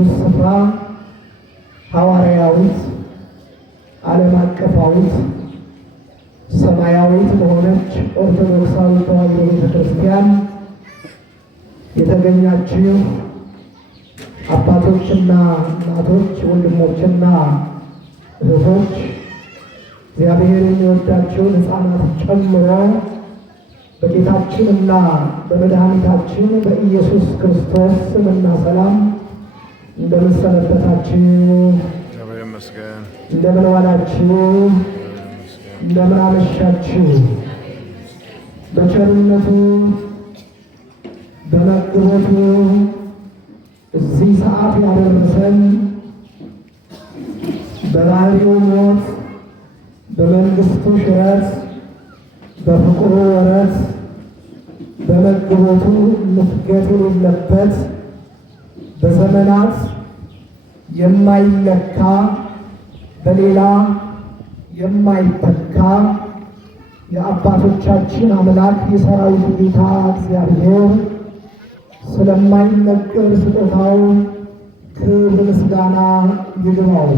ቅዱስ ስፍራ ሐዋርያዊት ዓለም አቀፋዊት ሰማያዊት በሆነች ኦርቶዶክሳዊ ተዋሕዶ ቤተክርስቲያን የተገኛችሁ አባቶችና እናቶች፣ ወንድሞችና እህቶች እግዚአብሔር የሚወዳቸውን ሕፃናት ጨምሮ በጌታችንና በመድኃኒታችን በኢየሱስ ክርስቶስ ስምና ሰላም እንደምን ሰነበታችሁ? እንደምን ዋላችሁ? እንደምን አመሻችሁ? በቸርነቱ በመግቦቱ እዚህ ሰዓት ያደረሰን በባህሪው ሞት በመንግስቱ ሽረት በፍቅሩ ወረት በመግቦቱ ንፍገት የሌለበት በዘመናት የማይለካ በሌላ የማይተካ የአባቶቻችን አምላክ የሰራዊት ጌታ እግዚአብሔር ስለማይነገር ስጦታው ክብር ምስጋና ይግባው።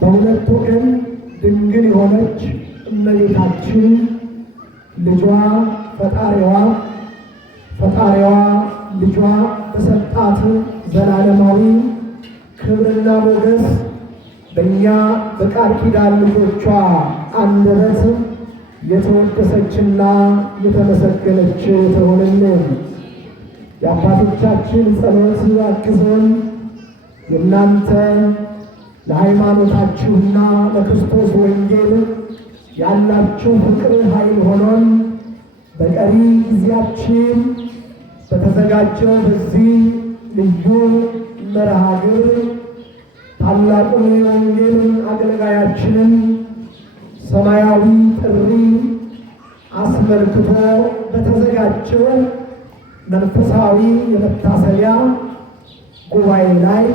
በሁለት ወገን ድንግል የሆነች እመቤታችን ልጇ ፈጣሪዋ ልጇ በሰጣት ዘላለማዊ ክብርና ሞገስ በእኛ በቃል ኪዳን ልጆቿ አንደበት የተወደሰችና የተመሰገነች ትሆንልን። የአባቶቻችን ጸሎት ያግዘን። የእናንተ ለሃይማኖታችሁና ለክርስቶስ ወንጌል ያላችሁ ፍቅር ኃይል ሆኖን በቀሪ ጊዜያችን በተዘጋጀው በዚህ ልዩ መርሃ ግብር ታላቁን የወንጌል አገልጋያችንን ሰማያዊ ጥሪ አስመልክቶ በተዘጋጀው መንፈሳዊ የመታሰቢያ ጉባኤ ላይ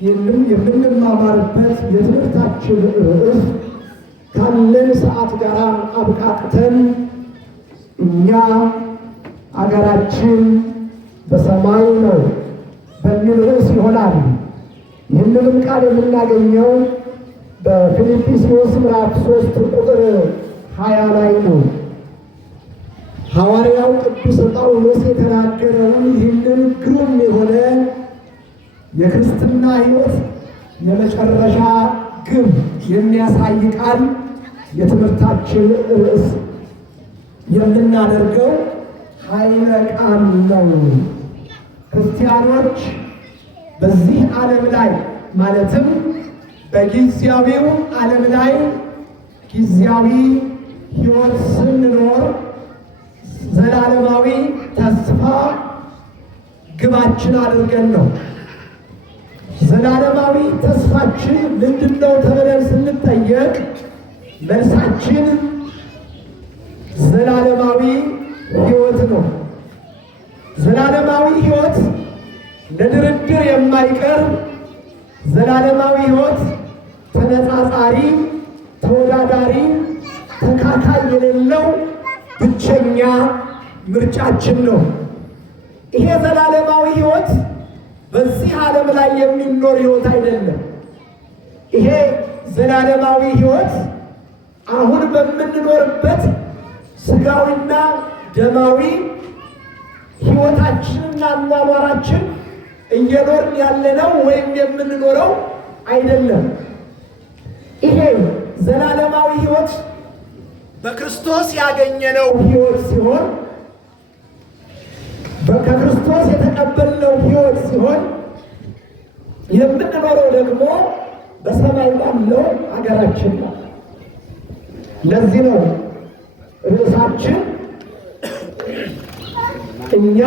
የምንማማርበት የትምህርታችን ርዕስ ካለን ሰዓት ጋር አብቃቅተን እኛ አገራችን በሰማይ ነው በሚል ርዕስ ይሆናል። ይህንንም ቃል የምናገኘው በፊልጵስዩስ ምዕራፍ 3 ቁጥር 20 ላይ ነው። ሐዋርያው ቅዱስ ጳውሎስ የተናገረውን ይህንን ግሩም የሆነ የክርስትና ሕይወት የመጨረሻ ግብ የሚያሳይ ቃል የትምህርታችን ርዕስ የምናደርገው ኃይለ ቃል ነው። ክርስቲያኖች በዚህ ዓለም ላይ ማለትም በጊዜያዊው ዓለም ላይ ጊዜያዊ ሕይወት ስንኖር ዘላለማዊ ተስፋ ግባችን አድርገን ነው። ዘላለማዊ ተስፋችን ምንድነው ተብለን ስንጠየቅ መልሳችን ዘላለማዊ ሕይወት ነው። ዘላለማዊ ሕይወት ለድርድር የማይቀር ዘላለማዊ ሕይወት ተነጻጻሪ፣ ተወዳዳሪ፣ ተካካይ የሌለው ብቸኛ ምርጫችን ነው። ይሄ ዘላለማዊ ሕይወት በዚህ ዓለም ላይ የሚኖር ሕይወት አይደለም። ይሄ ዘላለማዊ ሕይወት አሁን በምንኖርበት ስጋዊና ደማዊ ሕይወታችንና አኗኗራችን እየኖርን ያለነው ወይም የምንኖረው አይደለም። ይሄ ዘላለማዊ ሕይወት በክርስቶስ ያገኘነው ሕይወት ሲሆን ከክርስቶስ የተቀበልነው ሕይወት ሲሆን የምንኖረው ደግሞ በሰማይ ባለው ሀገራችን ነው። ለዚህ ነው ርዕሳችን እኛ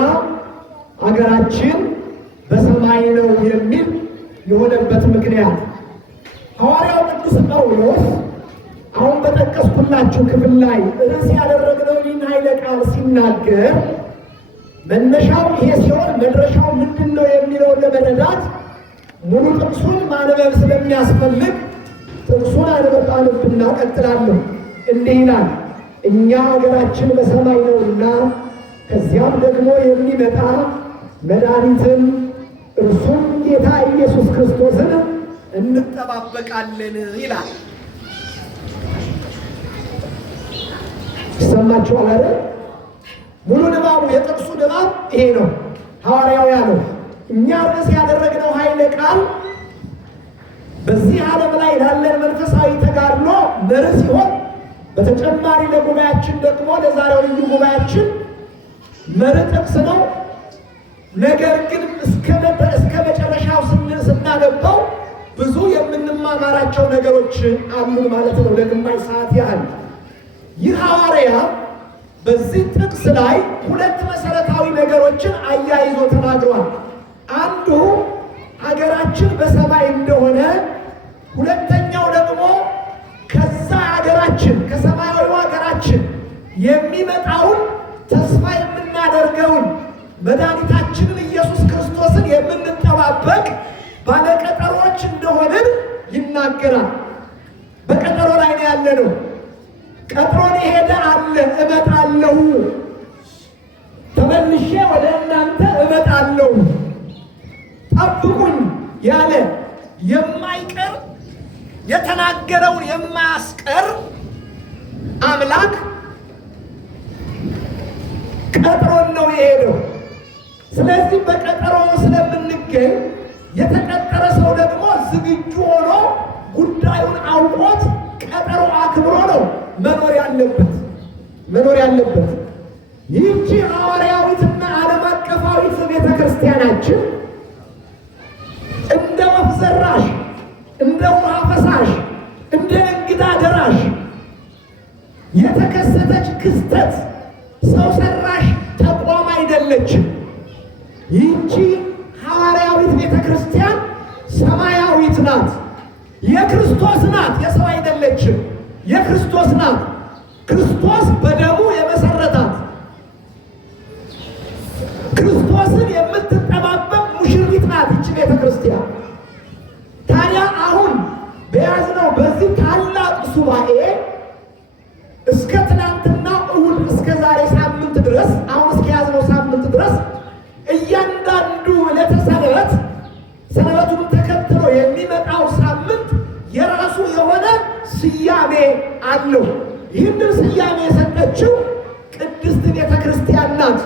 ሀገራችን በሰማይ ነው የሚል የሆነበት ምክንያት ሐዋርያው ቅዱስ ጳውሎስ አሁን በጠቀስኩላችሁ ክፍል ላይ ርዕስ ያደረግነው ይህን ኃይለ ቃል ሲናገር መነሻው ይሄ ሲሆን መድረሻው ምንድን ነው የሚለውን ለመረዳት ሙሉ ጥቅሱን ማንበብ ስለሚያስፈልግ ጥቅሱን አንብና ቀጥላለሁ። እንዲህ ይላል፣ እኛ ሀገራችን በሰማይ ነውና ከዚያም ደግሞ የሚመጣ መድኃኒትን እርሱም ጌታ ኢየሱስ ክርስቶስን እንጠባበቃለን ይላል። ይሰማችኋል አይደል? ሙሉ ንባቡ የጥቅሱ ንባብ ይሄ ነው። ሐዋርያው ያለው እኛ ርዕስ ያደረግነው ኃይለ ቃል በዚህ ዓለም ላይ ላለን መንፈሳዊ ተጋድሎ መርህ ሲሆን፣ በተጨማሪ ለጉባኤያችን ደግሞ ለዛሬው ልዩ ጉባኤያችን መርህ ጥቅስ ነው። ነገር ግን እስከ መጨረሻው ስናነበው ብዙ የምንማማራቸው ነገሮች አሉ ማለት ነው። ለግማሽ ሰዓት ያህል ይህ ሐዋርያ በዚህ ጥቅስ ላይ ሁለት መሰረታዊ ነገሮችን አያይዞ ተናግሯል። አንዱ ሀገራችን በሰማይ እንደሆነ፣ ሁለተኛው ደግሞ ከዛ ሀገራችን ከሰማያዊ ሀገራችን የሚመጣውን ተስፋ የምናደርገውን መድኃኒታችንን ኢየሱስ ክርስቶስን የምንጠባበቅ ባለቀጠሮች እንደሆንን ይናገራል። በቀጠሮ ላይ ነው ያለነው። ቀጥሮን የሄደ አለ፣ እመጣለሁ፣ ተመልሼ ወደ እናንተ እመጣለሁ፣ ጠብቁኝ ያለ የማይቀር የተናገረውን የማያስቀር አምላክ ቀጥሮን ነው የሄደው። ስለዚህ በቀጠሮ ስለምንገኝ የተቀጠረ ሰው ደግሞ ዝግጁ ሆኖ ጉዳዩን አውቆት ቀጠሮ አክብሮ ነው መኖር ያለበት። ይህቺ ሐዋርያዊትና ዓለም አቀፋዊት ቤተ ክርስቲያናችን እንደ ወፍ ዘራሽ፣ እንደ ውሃ ፈሳሽ፣ እንደ እንግዳ ደራሽ የተከሰተች ክስተት ሰው ሰራሽ ተቋም አይደለችም። ይህቺ ሐዋርያዊት ቤተ ክርስቲያን ሰማያዊት ናት፣ የክርስቶስ ናት። የሰው አይደለችም፣ የክርስቶስ ናት። ክርስቶስ በደሙ የመሰረታት ክርስቶስን የምትጠባበቅ ሙሽሪት ናት ይቺ ቤተ ክርስቲያን። ታዲያ አሁን በያዝነው በዚህ ታላቅ ሱባኤ እስከ ትናንትና እሑድ እስከ ዛሬ ሳምንት ድረስ አሁን እስከ ያዝነው ሳምንት ድረስ እያንዳንዱ ዕለተ ሰንበት ሰንበቱን ተከትሎ የሚመጣው ሳምንት የራሱ የሆነ ስያሜ አለው። ይህንን ስያሜ የሰጠችው ቅድስት ቤተ ክርስቲያን ናት።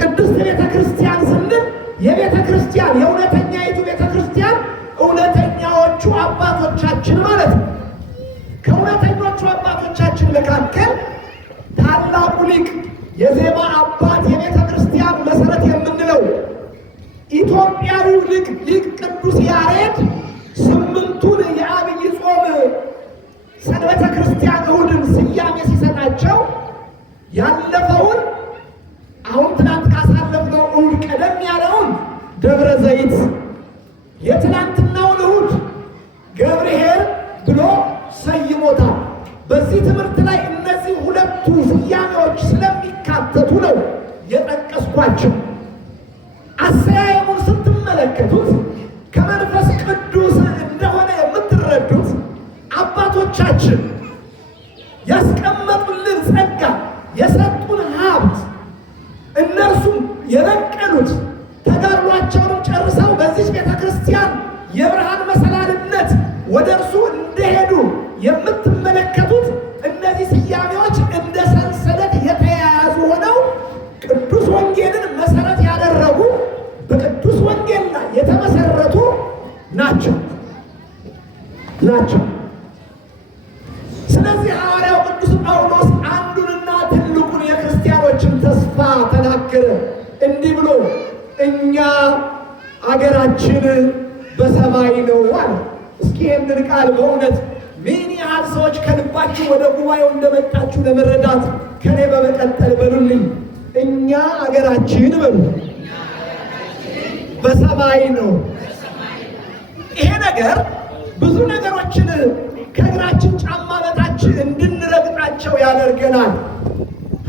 ቅድስት ቤተ ክርስቲያን ስንል የቤተ ክርስቲያን የእውነተኛይቱ ቤተ ክርስቲያን እውነተኛዎቹ አባቶቻችን ማለት ነው። ከእውነተኞቹ አባቶቻችን መካከል ታላቁ ሊቅ የዜማ አባት የቤተ ክርስቲያን መሰረት የምንለው ኢትዮጵያዊው ሊቅ ቅዱስ ያሬድ ስምንቱን የዐቢይ ጾም ሰንበተ ክርስቲያን እሑድን ስያሜ ሲሰጣቸው ያለፈውን አሁን ትናንት ካሳለፍነው እሑድ ቀደም ያለውን ደብረ ዘይት፣ የትናንትናውን እሑድ ገብርኄር ብሎ ሰይሞታል። በዚህ ትምህርት ላይ እነዚህ ሁለቱ ስያሜዎች ስለሚካተቱ ነው የጠቀስኳቸው። አሰያየሙን ስትመለከቱት ከመንፈስ ቅዱስ እንደሆነ የምትረዱት አባቶቻችን ያስቀመጡልን ጸጋ፣ የሰጡን ሀብት፣ እነርሱም የበቀሉት ተጋድሏቸውንም ጨርሰው በዚች ቤተ ክርስቲያን የብርሃን መሰላልነት ወደ እርሱ እንደሄዱ የምትመለከቱት እነዚህ ስያሜዎች እንደ ሰንሰለት የተያያዙ ሆነው ቅዱስ ወንጌልን መሰረት ያደረጉ በቅዱስ ወንጌል ላይ የተመሰረቱ ናቸው። ስለዚህ ሐዋርያው ቅዱስ ጳውሎስ አንዱንና ትልቁን የክርስቲያኖችን ተስፋ ተናገረ እንዲህ ብሎ እኛ አገራችን በሰማይ ነው አለ። እስኪ ይህንን ቃል በእውነት ምን ያህል ሰዎች ከልባችሁ ወደ ጉባኤው እንደመጣችሁ ለመረዳት ከኔ በመቀጠል በሉልኝ። እኛ አገራችን በሉ በሰማይ ነው። ይሄ ነገር ብዙ ነገሮችን ከእግራችን ጫማ በታች እንድንረግጣቸው ያደርገናል።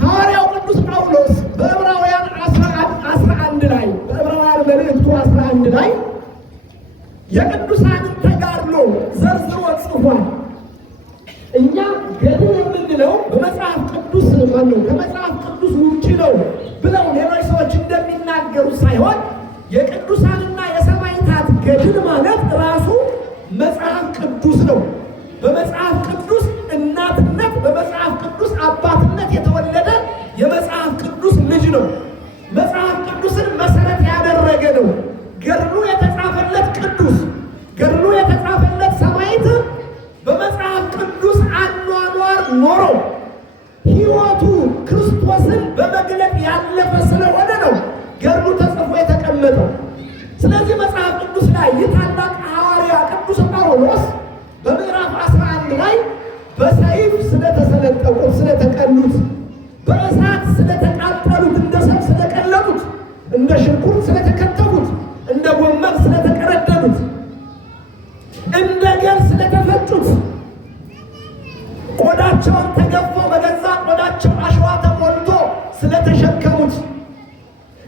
ሐዋርያው ቅዱስ ጳውሎስ በዕብራውያን 11 ላይ በዕብራውያን መልእክቱ 11 ላይ የቅዱሳንን ተጋድሎ ዘርዝሮ ጽፏል። እኛ ገድል የምንለው በመጽሐፍ ቅዱስ ከመጽሐፍ ቅዱስ ውጭ ነው ብለው ሌሎች ሰዎች እንደሚናገሩ ሳይሆን የቅዱሳንና የሰማዕታት ገድል ማለት ራሱ መጽሐፍ ቅዱስ ነው። በመጽሐፍ ቅዱስ እናትነት፣ በመጽሐፍ ቅዱስ አባትነት የተወለደ የመጽሐፍ ቅዱስ ልጅ ነው። መጽሐፍ ቅዱስን መሰረት ያደረገ ነው። ገድሉ የተጻፈለት ቅዱስ፣ ገድሉ የተጻፈለት ሰማዕት በመጽሐፍ ቅዱስ አኗኗር ኖሮ ሕይወቱ ክርስቶስን በመግለጥ ያለፈ ስለሆነ ነው ገድሉ ተጽፎ የተቀመጠው። ስለዚህ መጽሐፍ ቅዱስ ላይ የታላቅ ሐዋርያ ቅዱስ ጳውሎስ በምዕራፍ 11 ላይ በሰይፍ ስለተሰነጠቁት፣ ስለተቀሉት፣ በእሳት ስለተቃጠሉት፣ እንደ ሰም ስለቀለጡት፣ እንደ ሽንኩርት ስለተከተፉት፣ እንደ ጎመን ስለተቀረደዱት፣ እንደ ገል ስለተፈጩት፣ ቆዳቸውን ተገፈው በገዛ ቆዳቸው አሸዋ ተሞልቶ ስለተሸከሙት፣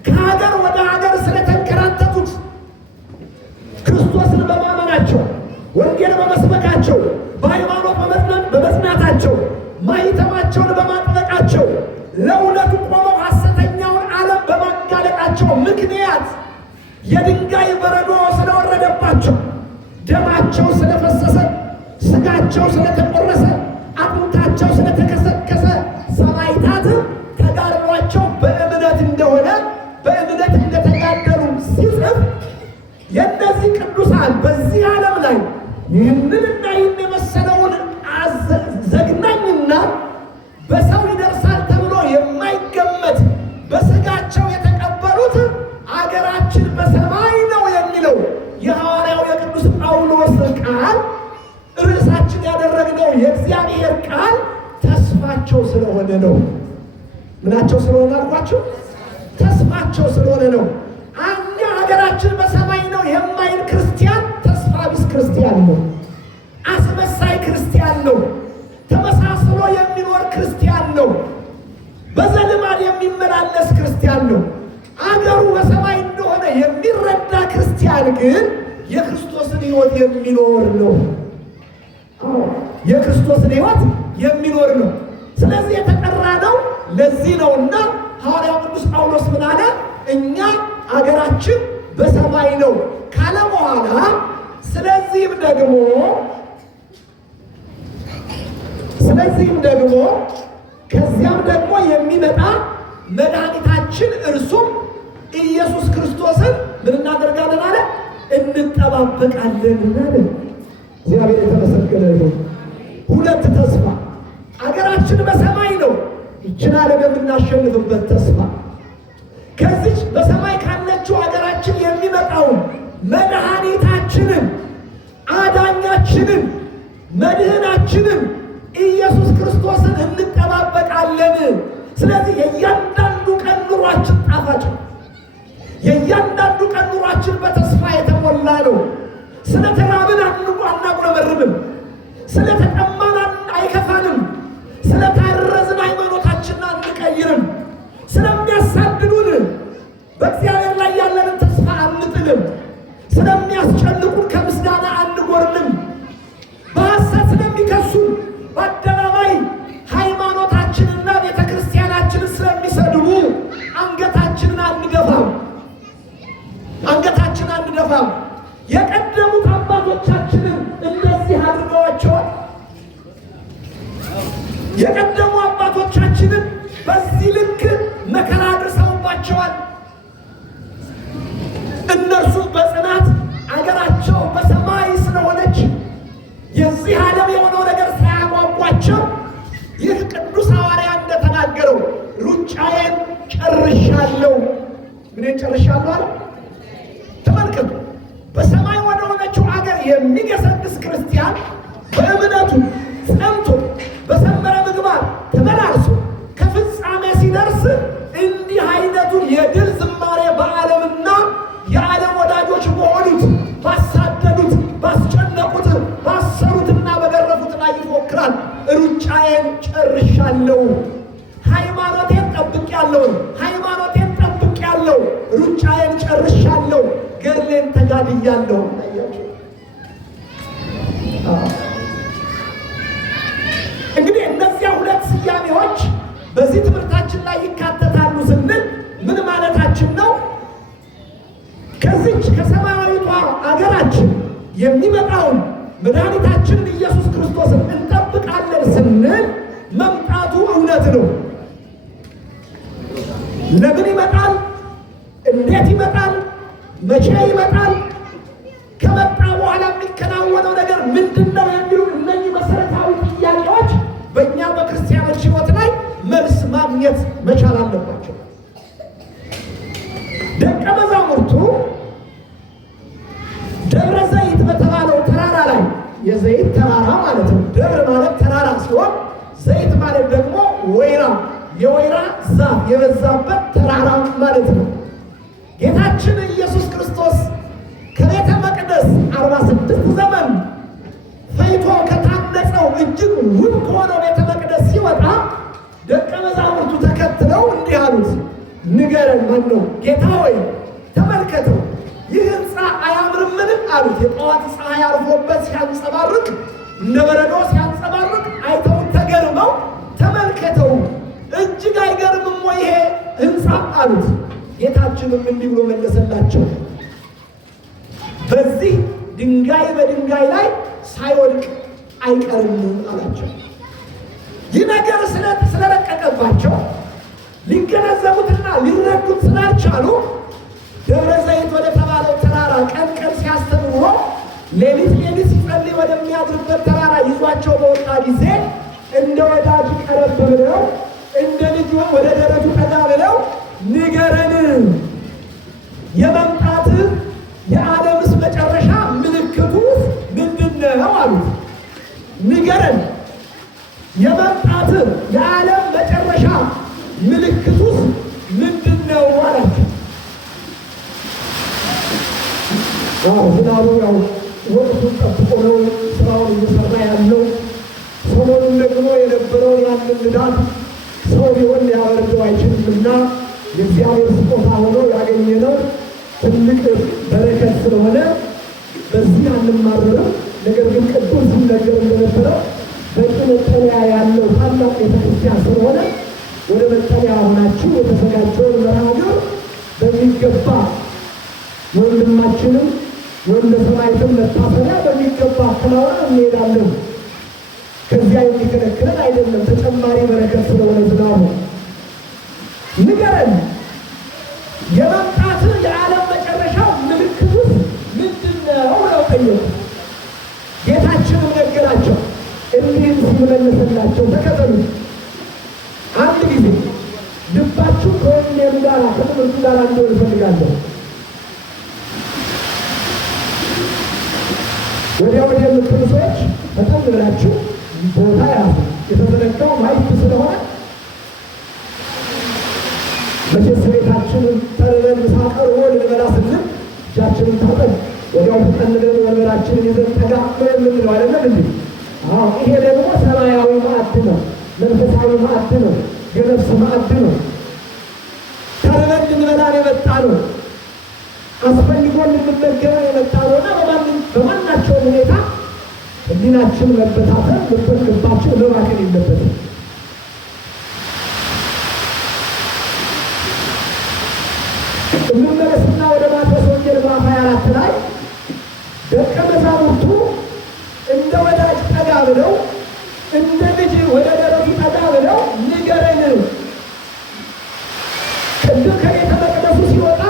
ከሀገር ወደ ሀገር ስለተንከራተቱት፣ ክርስቶስን በማመናቸው፣ ወንጌል በመስበካቸው፣ በሃይማኖት በመጽናታቸው፣ ማኅተማቸውን በማጥበቃቸው፣ ለእውነቱ ቆመው ሐሰተኛውን ዓለም በማጋለጣቸው ምክንያት የድንጋይ በረዶ ስለወረደባቸው፣ ደማቸው ስለፈሰሰ፣ ሥጋቸው ስለተቆረሰ፣ አጥንታቸው ስለተከሰከሰ ሰማዕታት ተጋድሏቸው በእምነት እንደሆነ፣ በእምነት እንደተጋደሉ ሲጽፍ የእነዚህ ቅዱሳን በዚህ ዓለም ላይ ይህንንና ይህን የመሰለውን ዘግናኝና በሰው ይደርሳል ተብሎ የማይገመት በሥጋቸው የተቀበሉት አገራችን በሰማይ ነው የሚለው የሐዋርያው የቅዱስ ጳውሎስ ቃል ርዕሳችን ያደረግነው የእግዚአብሔር ቃል ተስፋቸው ስለሆነ ነው። ምናቸው ስለሆነ አልኳቸው? ተስፋቸው ስለሆነ ነው። አንድ ሀገራችን በሰማይ ነው የማይል ክርስቲያን ተስፋ ቢስ ክርስቲያን ነው። አስመሳይ ክርስቲያን ነው። ተመሳስሎ የሚኖር ክርስቲያን ነው። በዘልማድ የሚመላለስ ክርስቲያን ነው። አገሩ በሰማይ እንደሆነ የሚረዳ ክርስቲያን ግን የክርስቶስን ሕይወት የሚኖር ነው። የክርስቶስን ሕይወት የሚኖር ነው። ስለዚህ የተጠራ ነው ለዚህ ነውና ሐዋርያው ቅዱስ ጳውሎስ ምን አለ? እኛ አገራችን በሰማይ ነው ካለ በኋላ ስለዚህም ደግሞ ከዚያም ደግሞ የሚመጣ መድኃኒታችን እርሱም ኢየሱስ ክርስቶስን ምን እናደርጋለን አለ? እንጠባበቃለን አለ። እግዚአብሔር የተመሰገነ ይሁን። ሁለት ተስፋ፣ አገራችን በሰማይ ነው፣ ይችን ዓለም የምናሸንፍበት ተስፋ፣ ከዚች በሰማይ ካለችው አገራችን የሚመጣውን መድኃኒታችንን፣ አዳኛችንን፣ መድህናችንን ኢየሱስ ክርስቶስን እንጠባበቃለን። ስለዚህ የእያንዳንዱ ቀን ኑሯችን ጣፋጭ ነው። የእያንዳንዱ ቀን ኑሯችን በተስፋ የተሞላ ነው። ስለተራብን አናጉረመርምም፣ ስለተጠማን አይከፋንም፣ ስለታረዝን ሃይማኖታችንን አንቀይርም፣ ስለሚያሳድዱን በእግዚአብሔር ላይ ያለንን ተስፋ አንጥልም፣ ስለሚያስጨንቁን ከምስጋና አንጎርንም፣ በሐሰት ስለሚከሱን በአደባባይ ሃይማኖታችንና ቤተ ክርስቲያናችንን ስለሚሰድቡ አንገታችንን አንደፋም። የቀደሙት አባቶቻችንን እንደዚህ አድርገዋቸዋል። የቀደሙ አባቶቻችንን በዚህ ልክ መከራ አድርሰውባቸዋል። እነርሱ በጽናት አገራቸው በሰማይ ስለሆነች የዚህ ዓለም የሆነው ነገር ሳያጓጓቸው ይህ ቅዱስ ሐዋርያ እንደተናገረው ሩጫዬን ጨርሻለሁ። ምንን ጨርሻለሁ አለ? ተመልከቱ። በሰማይ ወደ ሆነችው አገር የሚገሰግስ ክርስቲያን በእምነቱ ጸንቶ በሰመረ ምግባር ተመላልሶ ከፍጻሜ ሲደርስ እንዲህ አይነቱን የድል ዝማሬ በዓለምና የዓለም ወዳጆች በሆኑት ባሳደዱት፣ ባስጨነቁት፣ ባሰሩትና በገረፉት ላይ ይፎክራል። ሩጫዬን ጨርሻለሁ፣ ሃይማኖቴን ጠብቄያለሁ፣ ሩጫዬን ጨርሻለሁ፣ ገድሌን ተጋድያለሁ። እንግዲህ እነዚያ ሁለት ስያሜዎች በዚህ ትምህርታችን ላይ ይካተታሉ ስንል ምን ማለታችን ነው? ከዚች ከሰማያዊቷ አገራችን የሚመጣውን መድኃኒታችንን ኢየሱስ ክርስቶስን እንጠብቃለን ስንል መምጣቱ እውነት ነው። ለምን ይመጣል? እንዴት ይመጣል? መቼ ይመጣል? ከመጣ በኋላ የሚከናወነው ነገር ምንድን ነው? የሚሉ እነዚህ መሰረታዊ ጥያቄዎች በእኛ በክርስቲያኖች ሕይወት ላይ መልስ ማግኘት መቻል አለባቸው። ደቀ መዛሙርቱ ደብረ ዘይት በተባለው ተራራ ላይ የዘይት ተራራ ማለት ነው። ደብረ ማለት ተራራ ሲሆን ዘይት ማለት ደግሞ ወይራ፣ የወይራ ዛፍ የበዛበት ተራራ ማለት ነው። ጌታችን ኢየሱስ ክርስቶስ ከቤተ መቅደስ 46 ዘመን ፈይቶ ከታነጸው እጅግ ውብ ከሆነው ቤተ መቅደስ ሲወጣ ደቀ መዛሙርቱ ተከትለው እንዲህ አሉት፣ ንገረን፣ ማን ነው ጌታ ሆይ ተመልከተው፣ ይህ ሕንፃ አያምርምን አሉት። የጠዋት ፀሐይ አርፎበት ሲያንጸባርቅ እንደ በረዶ ሲያንጸባርቅ አይተው ተገርመው ተመልከተው፣ እጅግ አይገርምም ወይ ይሄ ሕንፃ አሉት። ጌታችንም እንዲህ ብሎ መለሰላቸው፣ በዚህ ድንጋይ በድንጋይ ላይ ሳይወድቅ አይቀርም አላቸው። ይህ ነገር ስለረቀቀባቸው ሊገነዘቡትና ሊረዱት ስላልቻሉ ደብረ ዘይት ወደ ተባለው ተራራ ቀን ቀን ሲያስተምሮ ሌሊት ሌሊት ሲጸልይ ወደሚያድርበት ተራራ ይዟቸው በወጣ ጊዜ እንደ ወዳጅ ቀረብ ብለው እንደ ልጅ ወደ ደረቱ ጠጋ ብለው ንገረን፣ የመምጣትህ የዓለምስ መጨረሻ ምልክቱ ምንድን ነው አሉት። ንገረን፣ የመምጣትህ የዓለም መጨረሻ ምልክቱስ ምንድን ነው አላቸው። ዝናቡ ያው ወቅቱን ጠብቆ ነው ስራውን እየሰራ ያለው። ሰሞኑን ደግሞ የነበረው ያንን ንዳድ ሰው ቢሆን ሊያበርደው አይችልምና የእግዚአብሔር ስጦታ ሆኖ ያገኘነው ትልቅ በረከት ስለሆነ በዚህ አንማረርም። ነገር ግን ቅዱስ ሲነገር እንደነበረው በቂ መጠለያ ያለው ታላቅ ቤተክርስቲያን ስለሆነ ወደ መጠለያ ሆናችሁ የተዘጋጀውን መርሃ ግብር በሚገባ ወንድማችንም ወንደ ሰማዕታትን መታሰቢያ በሚገባ አከናወን እንሄዳለን። ከዚያ የሚከለክለን አይደለም፣ ተጨማሪ በረከት ስለሆነ ዝናቡ። ንገረን፣ የመምጣት የዓለም መጨረሻው ምልክቱስ ምንድን ነው ብለው ጠየቁ። ጌታችንም ነገራቸው፣ እንዲህም ሲመለስላቸው ተከተሉ። አንድ ጊዜ ልባችሁ ከወንጌሉ ጋር ከትምህርቱ ጋር እንዲሆን እፈልጋለሁ። ወዲያ ወዲያ የምትሉ ሰዎች በጣም ብላችሁ ቦታ ያዙ። የተዘረጋው ማይክ ስለሆነ መቼስ ቤታችንን ተርበን ምሳ ቀርቦ ልንበላ ስንል እጃችንን ታጠብ ወዲያው ተጠልለን ወንበራችንን ይዘን ጠጋ የምንለው አይደለም እንዴ? ይሄ ደግሞ ሰማያዊ ማዕድ ነው፣ መንፈሳዊ ማዕድ ነው፣ የነፍስ ማዕድ ነው። ተርበን ልንበላ የመጣ ነው፣ አስፈልጎን ልንመገብ የመጣ ነው እና በማናቸውም ሁኔታ ሕሊናችን መበታተን ልባችን መባከን የለበትም። እንመለስና ወደ ማቴዎስ ወንጌል ምዕራፍ 24 ላይ ደቀ መዛሙርቱ እንደ ወዳጅ ጠጋ ብለው እንደ ልጅ ወደ ደረቱ ጠጋ ብለው ንገረን፣ ቅድም ከቤተ መቅደሱ ሲወጣ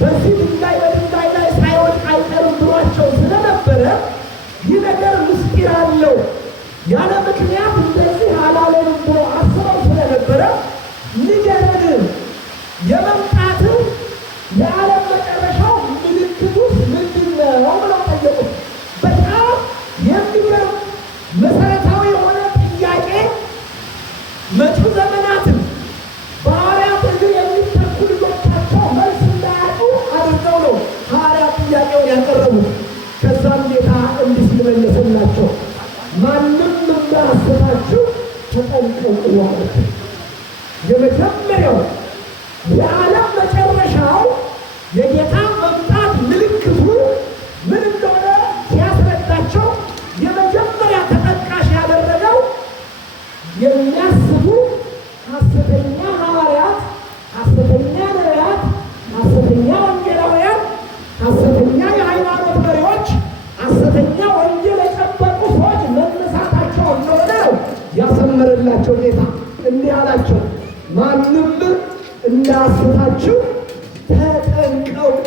በዚህ ድንጋይ በድንጋይ ላይ ሳይወድቅ አይቀርም ብሏቸው ስለነበረ ይህ ነገር ምስጢር አለው፣ ያለ ምክንያት እንደዚህ አላለንም ብሎ አስበው ስለነበረ ንገረን፣ የመምጣትን የዓለም መጨረሻው ምልክቱስ ምንድን ነው ብለው ጠየቁት። በጣም የሚገርም መሰረታዊ የሆነ ጥያቄ፣ መጪው ዘመናትን በሐዋርያት እግር የሚተኩ ልጆቻቸው መልስ እንዳያጡ አድርገው ነው ሐዋርያት ጥያቄውን ያቀረቡት። ከዛም ጌታ እንዲህ ሲል መለሰላቸው፣ ማንም እንዳያስታችሁ ተጠንቀቁ አሉት። የመጀመሪያው የዓለም መጨረሻው የጌታ መምጣት ምልክቱ ምን እንደሆነ ሲያስረዳቸው የመጀመሪያ ተጠቃሽ ያደረገው የሚያስቡ ሐሰተኛ ሐዋርያት፣ ሐሰተኛ ነቢያት፣ ሐሰተኛ ወንጌላውያን መለሰላቸው ጌታ እንዲህ አላቸው፣ ማንም እንዳያስታችሁ ተጠንቀቁ።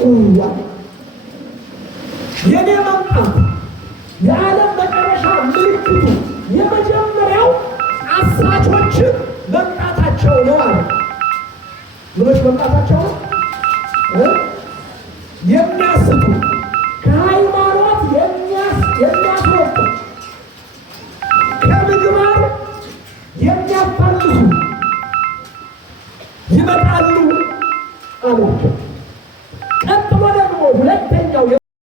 የኔ መምጣት የዓለም መጨረሻ ምልክቱ የመጀመሪያው አሳቾችን መምጣታቸው ነው አለ። ምኖች መምጣታቸው ነው? የሚያስቱ ከሃይማኖት የሚያስወጡ ከምግባር የሚያፋልሱ ይመጣሉ አላቸው። ቀጥሎ ደግሞ ሁለተኛ